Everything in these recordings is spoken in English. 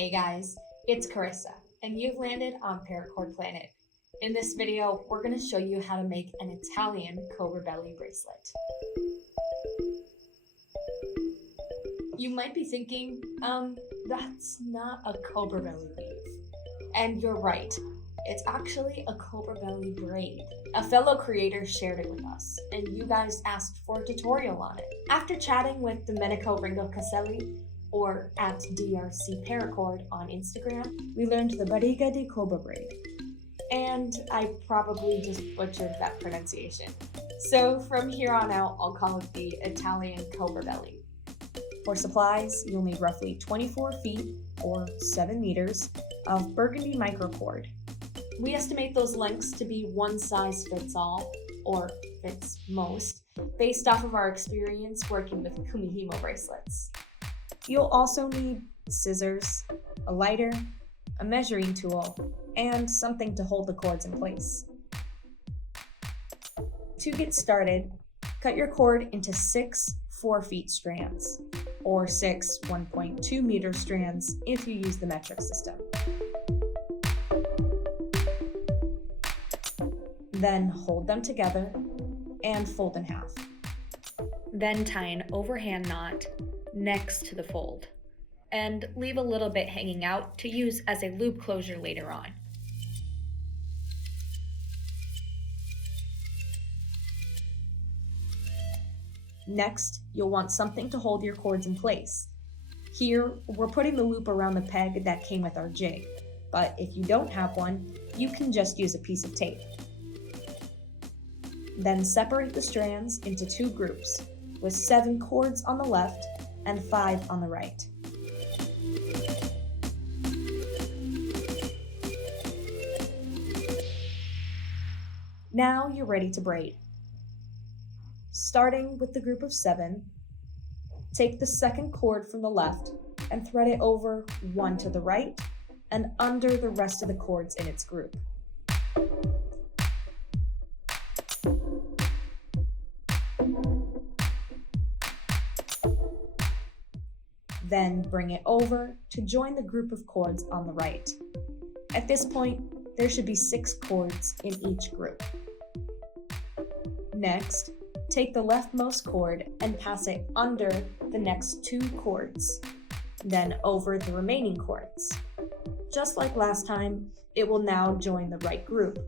Hey guys, it's Carissa, and you've landed on Paracord Planet. In this video, we're going to show you how to make an Italian cobra belly bracelet. You might be thinking, that's not a cobra belly weave. And you're right, it's actually a cobra belly braid. A fellow creator shared it with us, and you guys asked for a tutorial on it. After chatting with Domenico Ringo Caselli, or at DRC Paracord on Instagram, we learned the Barriga di Cobra braid. And I probably just butchered that pronunciation. So from here on out, I'll call it the Italian cobra belly. For supplies, you'll need roughly 24 feet, or 7 meters, of Burgundy microcord. We estimate those lengths to be one size fits all, or fits most, based off of our experience working with Kumihimo bracelets. You'll also need scissors, a lighter, a measuring tool, and something to hold the cords in place. To get started, cut your cord into 6 4-feet strands, or 6 1.2 meter strands if you use the metric system. Then hold them together and fold in half. Then tie an overhand knot next to the fold, and leave a little bit hanging out to use as a loop closure later on. Next, you'll want something to hold your cords in place. Here, we're putting the loop around the peg that came with our jig, but if you don't have one, you can just use a piece of tape. Then separate the strands into 2 groups, with 7 cords on the left and 5 on the right. Now you're ready to braid. Starting with the group of 7, take the second cord from the left and thread it over one to the right and under the rest of the cords in its group. Then bring it over to join the group of cords on the right. At this point, there should be 6 cords in each group. Next, take the leftmost cord and pass it under the next 2 cords, then over the remaining cords. Just like last time, it will now join the right group.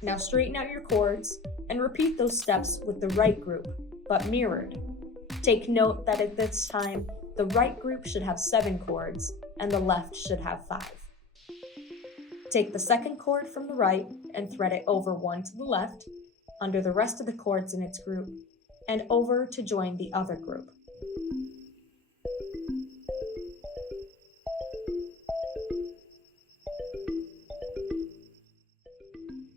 Now straighten out your cords and repeat those steps with the right group, but mirrored. Take note that at this time, the right group should have 7 cords and the left should have 5. Take the second cord from the right and thread it over one to the left, under the rest of the cords in its group, and over to join the other group.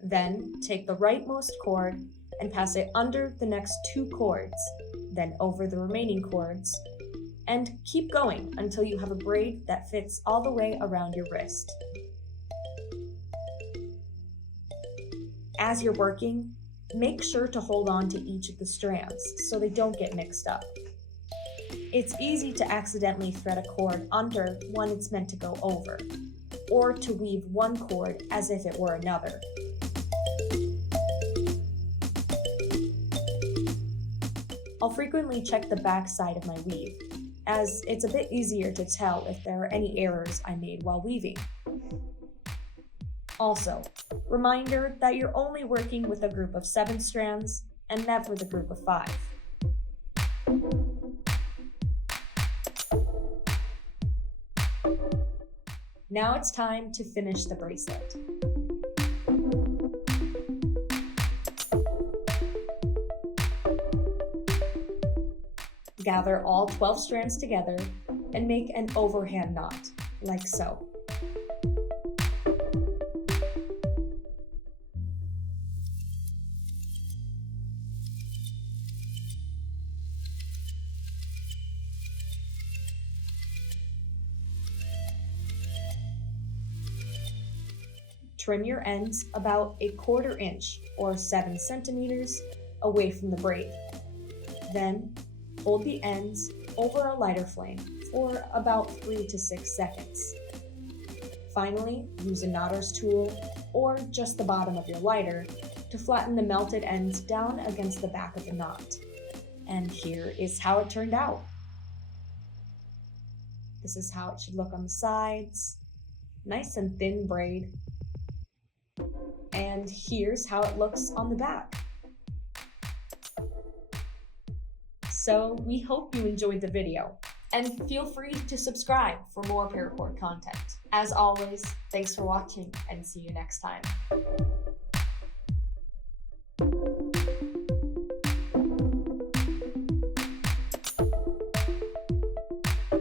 Then take the rightmost cord and pass it under the next 2 cords, then over the remaining cords, and keep going until you have a braid that fits all the way around your wrist. As you're working, make sure to hold on to each of the strands so they don't get mixed up. It's easy to accidentally thread a cord under one it's meant to go over, or to weave one cord as if it were another. I'll frequently check the back side of my weave, as it's a bit easier to tell if there are any errors I made while weaving. Also, reminder that you're only working with a group of 7 strands and never the group of 5. Now it's time to finish the bracelet. Gather all 12 strands together and make an overhand knot, like so. Trim your ends about 1/4 inch or 7 centimeters away from the braid. Then Hold the ends over a lighter flame for about 3 to 6 seconds. Finally, use a knotter's tool or just the bottom of your lighter to flatten the melted ends down against the back of the knot. And here is how it turned out. This is how it should look on the sides. Nice and thin braid. And here's how it looks on the back. So we hope you enjoyed the video, and feel free to subscribe for more Paracord content. As always, thanks for watching and see you next time.